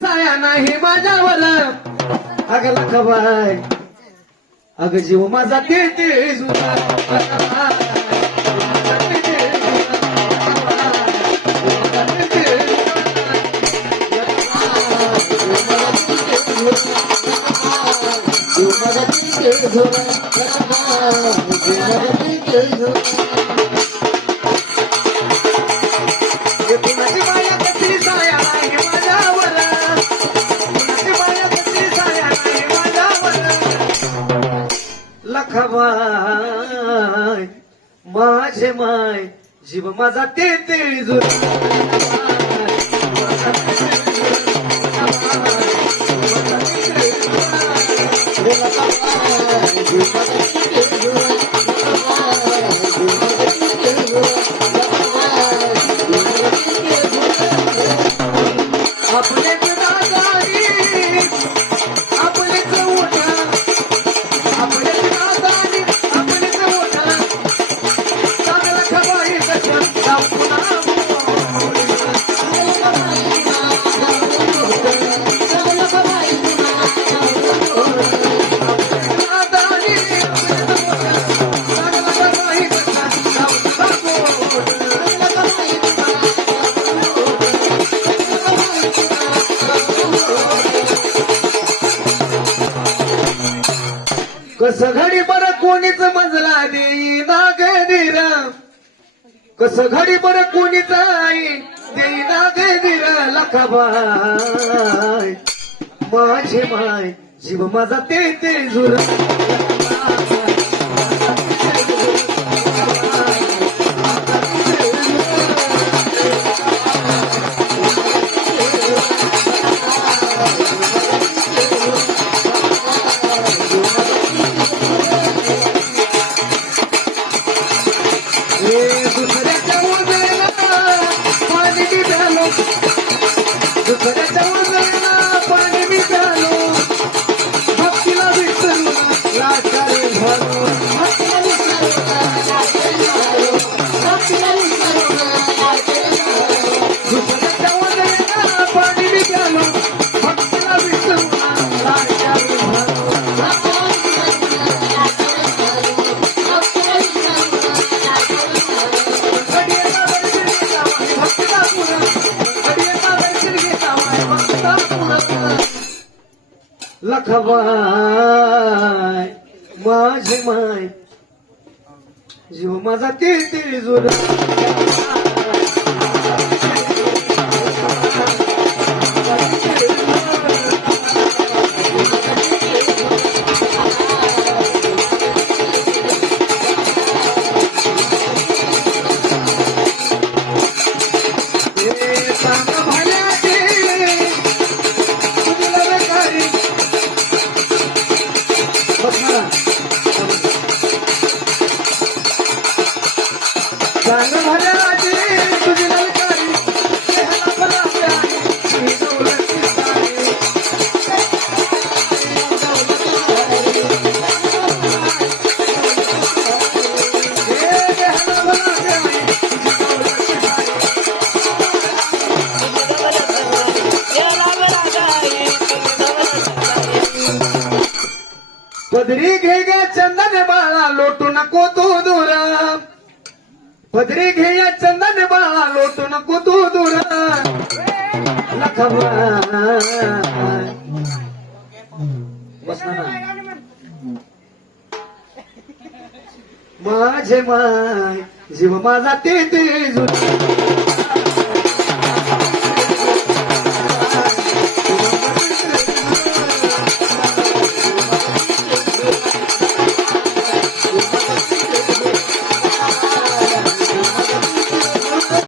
साया नाही माझ्यावर अगला खबाय अग जीव माझा ते ते जुना. जीव माझा ते ते जुना. खवाय माझे माय जीव माझा ते ते आपले गुणागारी कस घडी बरं कोणीच मजला देई नागधीर कस घडी बरं कोणीच आई देई नागधीर लखाबाय माझे माय जीव माझा ते ते झुर लखबाय माझी माय जीव माझा ते जुना पदरी घे गे चंदन बाळा लोटू नको तू दूर. पदरी घे या चंदन बाळा लोटू नको तू दूर. माझे माय जीव माझा ते ते जुना.